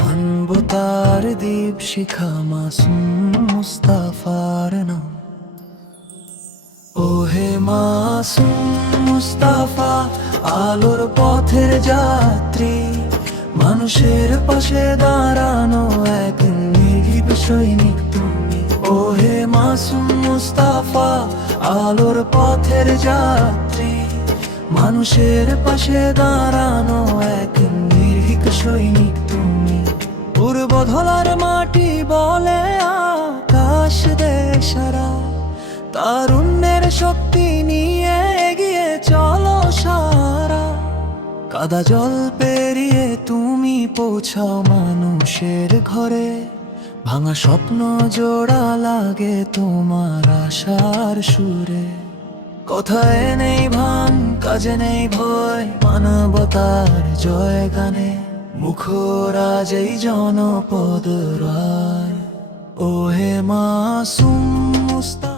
মানবতার দীপ শিখা মাসুম মুস্তাফার নাম। ওহে মাসুম মুস্তাফা, আলোর পথের যাত্রী, মানুষের পাশে দাঁড়ানো এক নির্ভীক সৈনিক তুমি। ওহে মাসুম মুস্তাফা, আলোর পথের যাত্রী, মানুষের পাশে দাঁড়ানো এক নির্ভীক সৈনিক তুমি। পূর্ব ধলার মাটি বলে আকাশ দেশারা, তারুণ্যের শক্তি নিয়ে এগিয়ে চলো সারা। কাদা জল পেরিয়ে তুমি পৌঁছাও মানুষের ঘরে, ভাঙা স্বপ্ন জোড়া লাগে তোমার আশার সুরে। কথায় নেই ভান, কাজে নেই ভয়, মানবতার জয় গানে মুখরাজ এই জনপদ রায়। ওহে মাসুম মুস্তাফা।